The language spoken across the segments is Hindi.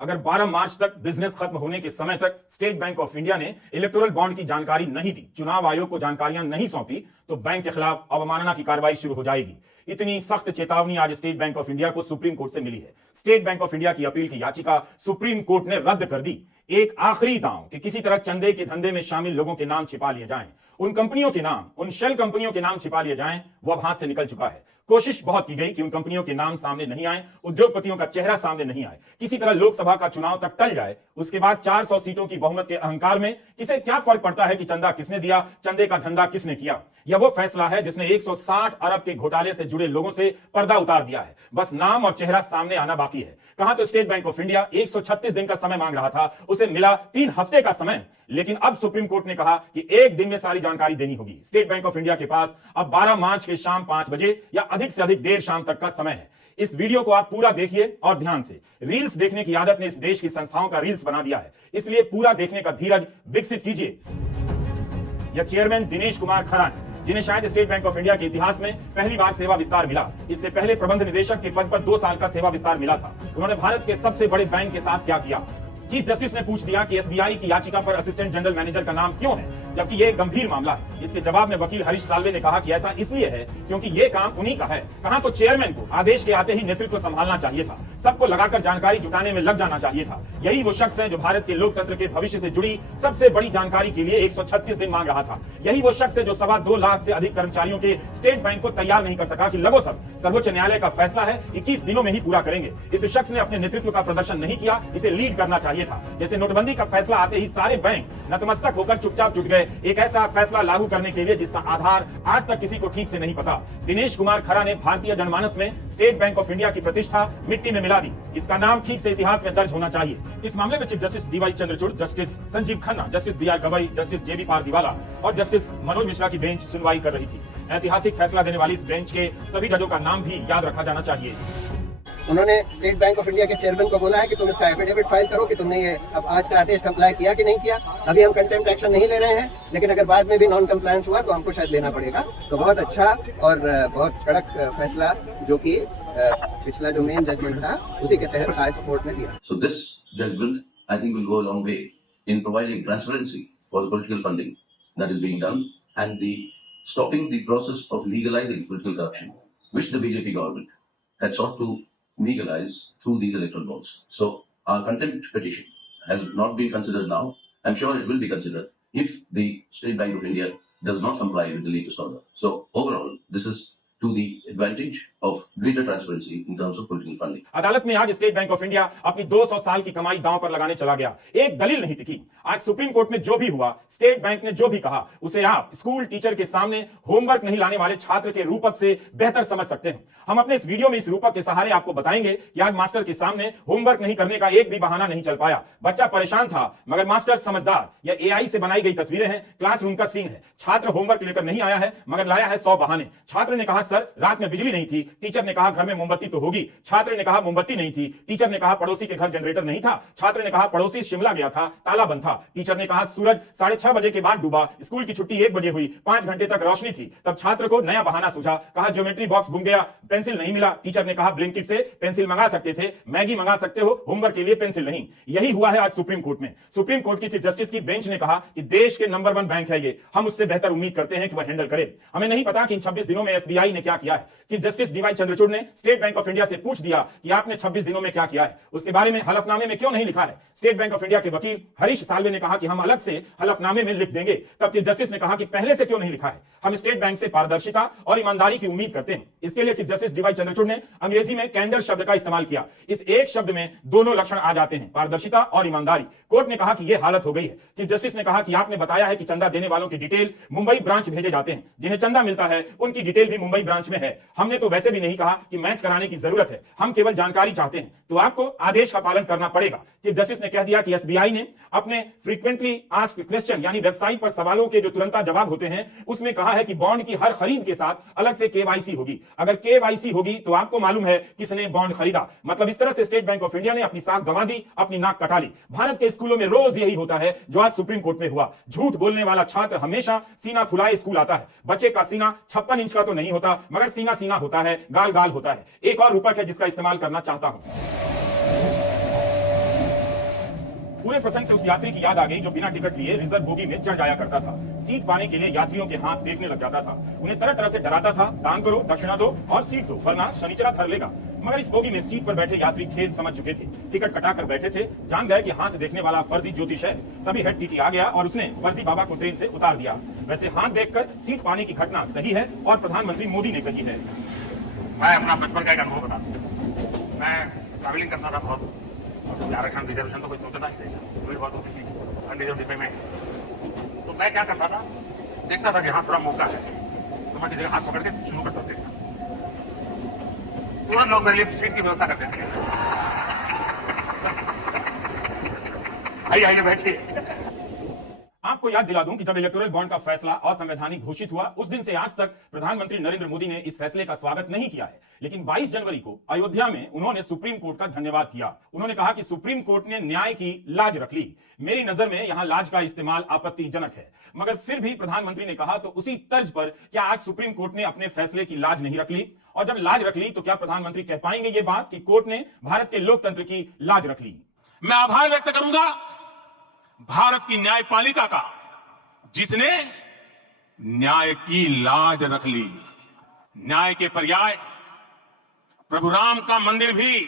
अगर 12 मार्च तक बिजनेस खत्म होने के समय तक स्टेट बैंक ऑफ इंडिया ने इलेक्टोरल बॉन्ड की जानकारी नहीं दी, चुनाव आयोग को जानकारियां नहीं सौंपी, तो बैंक के खिलाफ अवमानना की कार्रवाई शुरू हो जाएगी। इतनी सख्त चेतावनी आज स्टेट बैंक ऑफ इंडिया को सुप्रीम कोर्ट से मिली है। स्टेट बैंक ऑफ इंडिया की अपील की याचिका सुप्रीम कोर्ट ने रद्द कर दी। एक आखिरी दांव कि किसी तरह चंदे के धंधे में शामिल लोगों के नाम छिपा लिए जाएं, उन कंपनियों के नाम, उन शेल कंपनियों के नाम छिपा लिए जाएं, वो अब हाथ से निकल चुका है। कोशिश बहुत की गई कि उन कंपनियों के नाम सामने नहीं आए, उद्योगपतियों का चेहरा सामने नहीं आए, किसी तरह लोकसभा का चुनाव तक टल जाए। उसके बाद 400 सीटों की बहुमत के अहंकार में किसे क्या फर्क पड़ता है कि चंदा किसने दिया, चंदे का धंधा किसने किया। यह वो फैसला है जिसने 160 अरब के घोटाले से जुड़े लोगों से पर्दा उतार दिया है। बस नाम और चेहरा सामने आना बाकी है। कहां तो स्टेट बैंक ऑफ इंडिया 136 दिन का समय मांग रहा था, उसे मिला 3 हफ्ते का समय। लेकिन अब सुप्रीम कोर्ट ने कहा कि एक दिन में सारी जानकारी देनी होगी। स्टेट बैंक ऑफ इंडिया के पास अब 12 मार्च के शाम 5 बजे या अधिक से अधिक देर शाम तक का समय है। इस वीडियो को आप पूरा देखिए और ध्यान से। रील्स देखने की आदत ने इस देश की संस्थाओं का रील्स बना दिया है, इसलिए पूरा देखने का धीरज विकसित कीजिए। यह चेयरमैन दिनेश कुमार खरा है, जिन्हें शायद स्टेट बैंक ऑफ इंडिया के इतिहास में पहली बार सेवा विस्तार मिला। इससे पहले प्रबंध निदेशक के पद पर 2 साल का सेवा विस्तार मिला था। उन्होंने भारत के सबसे बड़े बैंक के साथ क्या किया। चीफ जस्टिस ने पूछ दिया कि एसबीआई की याचिका पर असिस्टेंट जनरल मैनेजर का नाम क्यों है, जबकि यह एक गंभीर मामला है। इसके जवाब में वकील हरीश साल्वे ने कहा कि ऐसा इसलिए है क्योंकि यह काम उन्हीं का है। कहा तो चेयरमैन को आदेश के आते ही नेतृत्व संभालना चाहिए था, सबको लगाकर जानकारी जुटाने में लग जाना चाहिए था। यही वो शख्स है जो भारत के लोकतंत्र के भविष्य से जुड़ी सबसे बड़ी जानकारी के लिए 136 दिन मांग रहा था। यही वो शख्स है जो 2.25 लाख से अधिक कर्मचारियों के स्टेट बैंक को तैयार नहीं कर सका कि लगो सब सर्वोच्च न्यायालय का फैसला है 21 दिनों में ही पूरा करेंगे। इस शख्स ने अपने नेतृत्व का प्रदर्शन नहीं किया, इसे लीड करना चाहिए था। जैसे नोटबंदी का फैसला आते ही सारे बैंक नतमस्तक होकर चुपचाप जुट गए एक ऐसा फैसला लागू करने के लिए जिसका आधार आज तक किसी को ठीक से नहीं पता। दिनेश कुमार खरा ने भारतीय जनमानस में स्टेट बैंक ऑफ इंडिया की प्रतिष्ठा मिट्टी में मिला दी। इसका नाम ठीक से इतिहास में दर्ज होना चाहिए। इस मामले में chief justice DY Chandrachud, justice Sanjiv Khanna, justice BR Gavai, justice JB Pardiwala और जस्टिस मनोज मिश्रा की बेंच सुनवाई कर रही थी। ऐतिहासिक फैसला देने वाली इस बेंच के सभी जजों का नाम भी याद रखा जाना चाहिए। उन्होंने स्टेट बैंक ऑफ इंडिया के चेयरमैन को बोला है कि तुम इसका एफिडेविट फाइल करो कि तुमने ये अब आज का आदेश कंप्लाई किया कि नहीं किया। अभी हम कंटेम्प्ट एक्शन नहीं ले रहे हैं, लेकिन अगर बाद में भी नॉन कंप्लायंस हुआ तो हमको शायद लेना पड़ेगा। तो बहुत अच्छा और बहुत कड़क फैसला जो कि पिछला जो मेन जजमेंट था उसी के तहत आज कोर्ट ने दिया। So this judgment I think will go a long way in providing transparency for the political funding that is being done and the stopping the process of legalizing political corruption, which the BJP government had sought to legalize through these electoral bonds. So our contempt petition has not been considered now. I'm sure it will be considered if the State Bank of India does not comply with the latest order. So overall, this is to the advantage of greater transparency in terms of political funding. अदालत में आज स्टेट बैंक ऑफ इंडिया अपनी 200 साल की कमाई दांव पर लगाने चला गया। एक दलील नहीं टिकी। आज सुप्रीम कोर्ट में जो भी हुआ, स्टेट बैंक ने जो भी कहा, उसे आप स्कूल टीचर के सामने होमवर्क नहीं लाने वाले छात्र के रूपक से बेहतर समझ सकते हैं। हम अपने इस वीडियो में इस रूपक के सहारे आपको बताएंगे कि आज मास्टर के सामने होमवर्क नहीं करने का एक भी बहाना नहीं चल पाया। बच्चा परेशान था मगर मास्टर समझदार। यह एआई से बनाई गई तस्वीरें हैं, क्लासरूम का सीन है। छात्र होमवर्क लेकर नहीं आया है मगर लाया है 100 बहाने। छात्र ने कहा सर रात में बिजली नहीं थी, टीचर ने कहा घर में मोमबत्ती तो होगी। छात्र ने कहा मोमबत्ती नहीं थी, टीचर ने कहा पड़ोसी के घर जनरेटर नहीं था। छात्र ने कहा पड़ोसी शिमला गया था, ताला बंद था। टीचर ने कहा सूरज 6:30 बजे के बाद डूबा, स्कूल की छुट्टी 1 बजे हुई, 5 घंटे तक रोशनी थी। तब छात्र को नया बहाना सूझा, कहा ज्योमेट्री बॉक्स गुम गया, पेंसिल नहीं मिला। टीचर ने कहा ब्लिंकिट से पेंसिल मंगा सकते थे, मैगी मंगा सकते हो, होमवर्क के लिए पेंसिल नहीं। यही हुआ है आज सुप्रीम कोर्ट में। सुप्रीम कोर्ट की चीफ जस्टिस की बेंच ने कहा कि देश के नंबर 1 बैंक है ये, हम उससे बेहतर उम्मीद करते हैं कि वह हैंडल करे। हमें नहीं पता कि इन 26 दिनों में एसबीआई ने क्या किया है। चीफ जस्टिस डीवाई चंद्रचूड़ ने स्टेट बैंक ऑफ इंडिया से पूछ दिया कि आपने 26 दिनों में क्या किया है, उसके बारे में हलफनामे में क्यों नहीं लिखा है। स्टेट बैंक ऑफ इंडिया के वकील हरीश साल्वे ने कहा कि हम अलग से हलफनामे में लिख देंगे। तब चीफ जस्टिस ने कहा कि पहले से क्यों नहीं लिखा है। हम स्टेट बैंक से पारदर्शिता और ईमानदारी की उम्मीद करते हैं। इसके लिए चीफ जस्टिस डीवाई चंद्रचूड़ ने अंग्रेजी में कैंडर शब्द का इस्तेमाल किया। इस एक शब्द में दोनों लक्षण आ जाते हैं, पारदर्शिता और ईमानदारी। कोर्ट ने कहा कि यह हालत हो गई है। चीफ जस्टिस ने कहा कि आपने बताया है कि चंदा देने वालों की डिटेल मुंबई ब्रांच भेजे जाते हैं, जिन्हें चंदा मिलता है उनकी डिटेल भी मुंबई ब्रांच में है। हमने तो वैसे भी नहीं कहा कि मैच कराने की जरूरत है, हम केवल जानकारी चाहते हैं, तो आपको आदेश का पालन करना पड़ेगा। चीफ जस्टिस ने कह दिया कि एसबीआई ने अपने फ्रीक्वेंटली आस्क्ड क्वेश्चन यानी वेबसाइट पर सवालों के जो तुरंत जवाब होते हैं उसमें कहा है कि बॉन्ड की हर खरीद के साथ अलग से केवाईसी होगी। अगर केवाईसी होगी तो आपको मालूम है किसने बॉन्ड खरीदा। मतलब इस तरह से स्टेट बैंक ऑफ इंडिया ने अपनी साख गंवा दी, अपनी नाक कटा ली। भारत के स्कूलों में रोज यही होता है जो आज सुप्रीम कोर्ट में हुआ। झूठ बोलने वाला छात्र हमेशा सीना फुलाए स्कूल आता है। बच्चे का सीना 56 इंच का तो नहीं होता मगर सीना सीना होता है, गाल गाल होता है। एक और रूपक है जिसका इस्तेमाल करना चाहता हूं। रेलवे प्रसंग से उस यात्री की याद आ गई जो बिना टिकट लिए रिजर्व बोगी में चढ़ जाया करता था। सीट पाने के लिए यात्रियों के हाथ देखने लग जाता था, उन्हें तरह तरह से डराता था, दान करो, दक्षिणा दो और सीट दो वरना शनिचरा धर लेगा। मगर इस बोगी में सीट पर बैठे यात्री खेल समझ चुके थे, टिकट कटाकर बैठे थे, जान गए कि हाथ देखने वाला फर्जी ज्योतिष है। तभी हेड टीटी आ गया और उसने फर्जी बाबा को ट्रेन से उतार दिया। वैसे हाथ देखकर सीट पाने की घटना सही है और प्रधानमंत्री मोदी ने कही है। मैं अपना बचपन का एक अनुभव बता, मैं ट्रैवलिंग करता था बहुत, आरक्षण रिजर्वेशन तो कोई सोचता नहीं था, भीड़ बहुत होती थी अनरिजर्व डिब्बे में। तो मैं क्या करता था, देखता था कि हाँ थोड़ा मौका है तो मैं किसी का हाथ पकड़ के शुरू करता था। तुरंत लोग मेरे लिए सीट की व्यवस्था करते थे। आइए बैठिए। आपको याद दिला दूं कि जब इलेक्टोरल बॉन्ड का फैसला असंवैधानिक घोषित हुआ उस दिन से आज तक प्रधानमंत्री नरेंद्र मोदी ने इस फैसले का स्वागत नहीं किया है। लेकिन 22 जनवरी को अयोध्या में उन्होंने सुप्रीम कोर्ट का धन्यवाद किया। उन्होंने कहा कि सुप्रीम कोर्ट ने न्याय की लाज रख ली। मेरी नजर में यहां लाज का इस्तेमाल आपत्तिजनक है। मगर फिर भी प्रधानमंत्री ने कहा तो उसी तर्ज पर क्या आज सुप्रीम कोर्ट ने अपने फैसले की लाज नहीं रख ली? और जब लाज रख ली तो क्या प्रधानमंत्री कह पाएंगे ये बात कि कोर्ट ने भारत के लोकतंत्र की लाज रख ली? मैं आभार व्यक्त करूंगा भारत की न्यायपालिका का, जिसने न्याय की लाज रख ली। न्याय के पर्याय प्रभु राम का मंदिर भी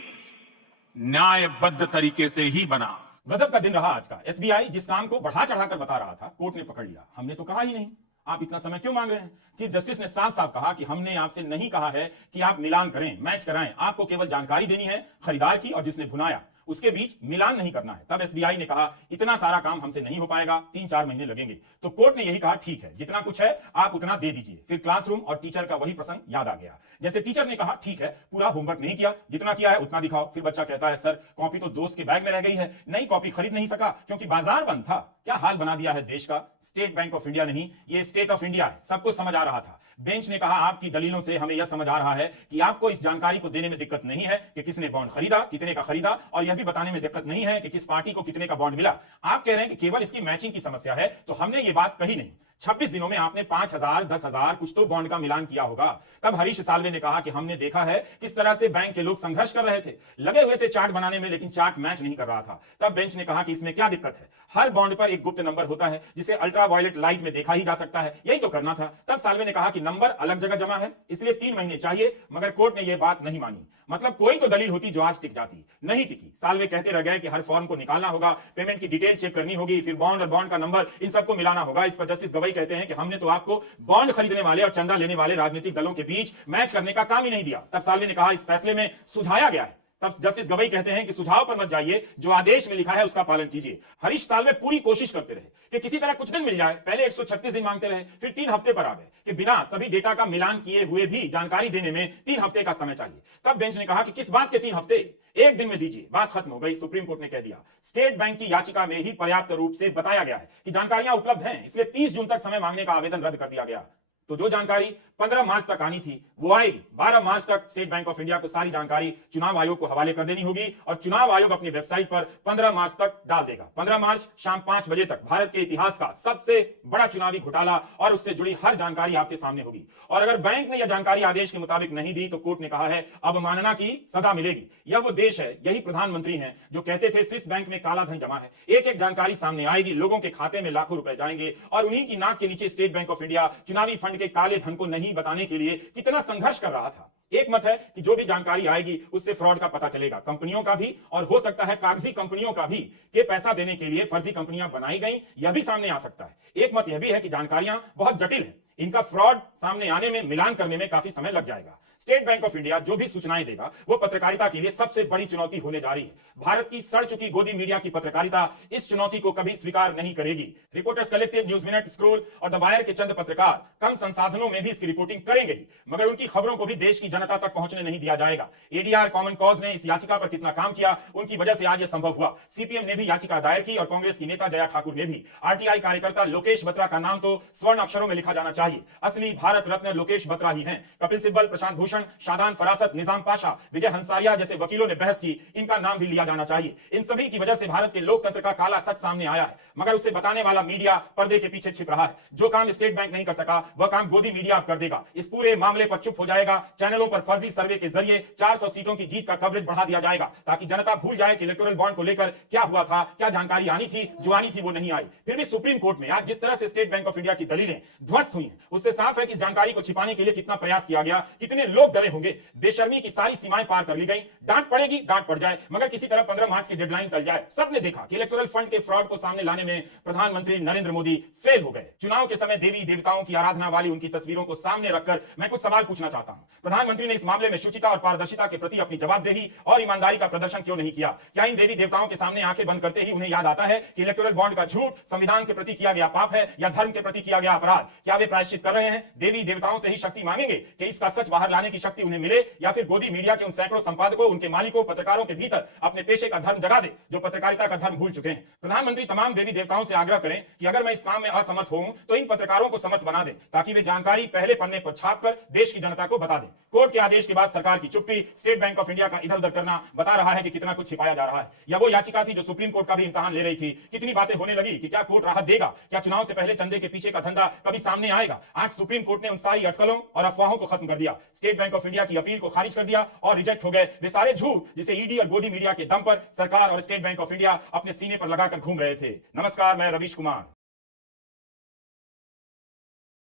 न्यायबद्ध तरीके से ही बना। गजब का दिन रहा आज का। एसबीआई जिस काम को बढ़ा चढ़ाकर बता रहा था, कोर्ट ने पकड़ लिया। हमने तो कहा ही नहीं, आप इतना समय क्यों मांग रहे हैं? चीफ जस्टिस ने साफ साफ कहा कि हमने आपसे नहीं कहा है कि आप मिलान करें, मैच कराएं। आपको केवल जानकारी देनी है खरीदार की और जिसने भुनाया उसके बीच मिलान नहीं करना है। तब एसबीआई ने कहा इतना सारा काम हमसे नहीं हो पाएगा, 3-4 महीने लगेंगे। तो कोर्ट ने यही कहा ठीक है, जितना कुछ है आप उतना दे दीजिए। फिर क्लासरूम और टीचर का वही प्रसंग याद आ गया। जैसे टीचर ने कहा ठीक है, पूरा होमवर्क नहीं किया, जितना किया है उतना दिखाओ। फिर बच्चा कहता है सर कॉपी तो दोस्त के बैग में रह गई है, नई कॉपी खरीद नहीं सका क्योंकि बाजार बंद था। क्या हाल बना दिया है देश का। स्टेट बैंक ऑफ इंडिया नहीं, ये स्टेट ऑफ इंडिया है। सबको समझ आ रहा था। बेंच ने कहा आपकी दलीलों से हमें यह समझ आ रहा है कि आपको इस जानकारी को देने में दिक्कत नहीं है कि किसने बॉन्ड खरीदा, कितने का खरीदा, और यह भी बताने में दिक्कत नहीं है कि किस पार्टी को कितने का बॉन्ड मिला। आप कह रहे हैं कि केवल इसकी मैचिंग की समस्या है, तो हमने ये बात कही नहीं। 26 दिनों में आपने 5,000, 10,000 कुछ तो बॉन्ड का मिलान किया होगा। तब हरीश साल्वे ने कहा कि हमने देखा है किस तरह से बैंक के लोग संघर्ष कर रहे थे, लगे हुए थे चार्ट बनाने में, लेकिन चार्ट मैच नहीं कर रहा था। तब बेंच ने कहा कि इसमें क्या दिक्कत है, हर बॉन्ड पर एक गुप्त नंबर होता है जिसे अल्ट्रा वायलेट लाइट में देखा ही जा सकता है, यही तो करना था। तब साल्वे ने कहा कि नंबर अलग जगह जमा है इसलिए 3 महीने चाहिए, मगर कोर्ट ने यह बात नहीं मानी। मतलब कोई तो दलील होती जो आज टिक जाती, नहीं टिकी। साल्वे कहते रह गए कि हर फॉर्म को निकालना होगा, पेमेंट की डिटेल चेक करनी होगी, फिर बॉन्ड और बॉन्ड का नंबर इन सबको मिलाना होगा। इस पर जस्टिस गवई कहते हैं कि हमने तो आपको बॉन्ड खरीदने वाले और चंदा लेने वाले राजनीतिक दलों के बीच मैच करने का काम ही नहीं दिया। तब साल्वे ने कहा इस फैसले में सुझाया गया है। तब जस्टिस गवई कहते हैं कि सुझाव पर मत जाइए, जो आदेश में लिखा है उसका पालन कीजिए। हरीश साल्वे पूरी कोशिश करते रहे कि किसी तरह कुछ दिन मिल जाए। पहले 136 दिन मांगते रहे, फिर 3 हफ्ते पर आ गए कि बिना सभी डेटा का मिलान किए हुए भी जानकारी देने में 3 हफ्ते का समय चाहिए। तब बेंच ने कहा कि किस बात के 3 हफ्ते, 1 दिन में दीजिए। बात खत्म हो गई। सुप्रीम कोर्ट ने कह दिया स्टेट बैंक की याचिका में ही पर्याप्त रूप से बताया गया है कि जानकारियां उपलब्ध हैं, इसलिए 30 जून तक समय मांगने का आवेदन रद्द कर दिया गया। तो जो जानकारी 15 मार्च तक आनी थी वो आएगी। 12 मार्च तक स्टेट बैंक ऑफ इंडिया को सारी जानकारी चुनाव आयोग को हवाले कर देनी होगी और चुनाव आयोग अपनी वेबसाइट पर 15 मार्च तक डाल देगा। 15 मार्च शाम 5 बजे तक भारत के इतिहास का सबसे बड़ा चुनावी घोटाला और उससे जुड़ी हर जानकारी आपके सामने होगी। और अगर बैंक ने यह जानकारी आदेश के मुताबिक नहीं दी तो कोर्ट ने कहा है अवमानना की सजा मिलेगी। यह वो देश है, यही प्रधानमंत्री हैं जो कहते थे स्विस बैंक में काला धन जमा है। एक एक जानकारी सामने आएगी, लोगों के खाते में लाखों रुपए जाएंगे और उन्हीं की नाक के नीचे स्टेट बैंक ऑफ इंडिया चुनावी फंड के काले धन को नहीं बताने के लिए कितना संघर्ष कर रहा था। एक मत है कि जो भी जानकारी आएगी उससे फ्रॉड का पता चलेगा, कंपनियों का भी और हो सकता है कागजी कंपनियों का भी, कि पैसा देने के लिए फर्जी कंपनियां बनाई गई, यह भी सामने आ सकता है। एक मत यह भी है कि जानकारियां बहुत जटिल है, इनका फ्रॉड सामने आने में, मिलान करने में काफी समय लग जाएगा। स्टेट बैंक ऑफ इंडिया जो भी सूचनाएं देगा वो पत्रकारिता के लिए सबसे बड़ी चुनौती होने जा रही है। भारत की सड़ चुकी गोदी मीडिया की पत्रकारिता इस चुनौती को कभी स्वीकार नहीं करेगी। Reporters collective, news minute, scroll और द वायर के चंद पत्रकार कम संसाधनों में भी इसकी रिपोर्टिंग करेंगे, मगर उनकी खबरों को भी देश की जनता तक पहुंचने नहीं दिया जाएगा। एडीआर कॉमन कॉज ने इस याचिका पर कितना काम किया, उनकी वजह से आज यह संभव हुआ। सीपीएम ने भी याचिका दायर की और कांग्रेस की नेता जया ठाकुर ने भी। आरटीआई कार्यकर्ता लोकेश बत्रा का नाम तो स्वर्ण अक्षरों में लिखा जाना चाहिए। असली भारत रत्न लोकेश बत्रा ही हैं। कपिल सिब्बल, प्रशांत भूषण कुलभूषण, शादान फरासत, निजाम पाशा, विजय हंसारिया जैसे वकीलों ने बहस की, इनका नाम भी लिया जाना चाहिए। इन सभी की वजह से भारत के लोकतंत्र का काला सच सामने आया है, मगर उसे बताने वाला मीडिया पर्दे के पीछे छिप रहा है। जो काम स्टेट बैंक नहीं कर सका, वह काम गोदी मीडिया अब कर देगा। इस पूरे मामले पर चुप हो जाएगा। चैनलों पर फर्जी सर्वे के जरिए 400 सीटों की जीत का कवरेज बढ़ा दिया जाएगा, ताकि जनता भूल जाए कि इलेक्टोरल बॉन्ड को लेकर क्या हुआ था, क्या जानकारी आनी थी, जो आनी थी वो नहीं आई। फिर भी सुप्रीम कोर्ट में आज जिस तरह से स्टेट बैंक ऑफ इंडिया की दलीलें ध्वस्त हुई हैं, उससे साफ है कि इस जानकारी को छिपाने के लिए कितना प्रयास किया गया, कितने लोग डरे होंगे। बेशर्मी की सारी सीमाएं पार कर ली गई। डांट पड़ेगी, डांट पड़ जाए, मगर किसी तरह 15 मार्च की डेडलाइन टल जाए। सबने देखा कि इलेक्टोरल फंड के फ्रॉड को सामने लाने में प्रधानमंत्री नरेंद्र मोदी फेल हो गए। चुनाव के समय देवी देवताओं की आराधना वाली उनकी तस्वीरों को सामने रखकर मैं कुछ सवाल पूछना चाहता हूं। प्रधानमंत्री ने इस मामले में शुचिता और पारदर्शिता के प्रति अपनी जवाबदेही और ईमानदारी का प्रदर्शन क्यों नहीं किया? क्या इन देवी देवताओं के सामने आंखें बंद करते ही उन्हें याद आता है कि इलेक्टोरल बॉन्ड का झूठ संविधान के प्रति किया गया पाप है या धर्म के प्रति किया गया अपराध? क्या वे प्रायश्चित कर रहे हैं? देवी देवताओं से ही शक्ति मांगेंगे कि इसका सच बाहर लाने की शक्ति उन्हें मिले, या फिर गोदी मीडिया के उन सैकड़ों संपादकों, उनके मालिकों, पत्रकारों के भीतर अपने पेशे का धर्म जगा दे जो पत्रकारिता का धर्म भूल चुके हैं? प्रधानमंत्री तमाम देवी देवताओं से आग्रह करें कि अगर मैं इस काम में असमर्थ हूं तो इन पत्रकारों को समर्थ बना दे, ताकि वे जानकारी पहले पन्ने पर छापकर देश की जनता को बता दें। कोर्ट के आदेश के बाद सरकार की चुप्पी, स्टेट बैंक ऑफ इंडिया का इधर उधर करना बता रहा है कि कितना कुछ छिपाया जा रहा है। या वो याचिका थी जो सुप्रीम कोर्ट का भी इम्तिहान ले रही थी। कितनी बातें होने लगी कि क्या कोर्ट राहत देगा, क्या चुनाव से पहले चंदे के पीछे का धंधा कभी सामने आएगा। आज सुप्रीम कोर्ट ने उन सारी अटकलों और अफवाहों को खत्म कर दिया। स्टेट बैंक ऑफ इंडिया की अपील को खारिज कर दिया और रिजेक्ट हो गए वे सारे झूठ जिसे ईडी और गोदी मीडिया के दम पर सरकार और स्टेट बैंक ऑफ इंडिया अपने सीने पर लगाकर घूम रहे थे। नमस्कार, मैं रवीश कुमार।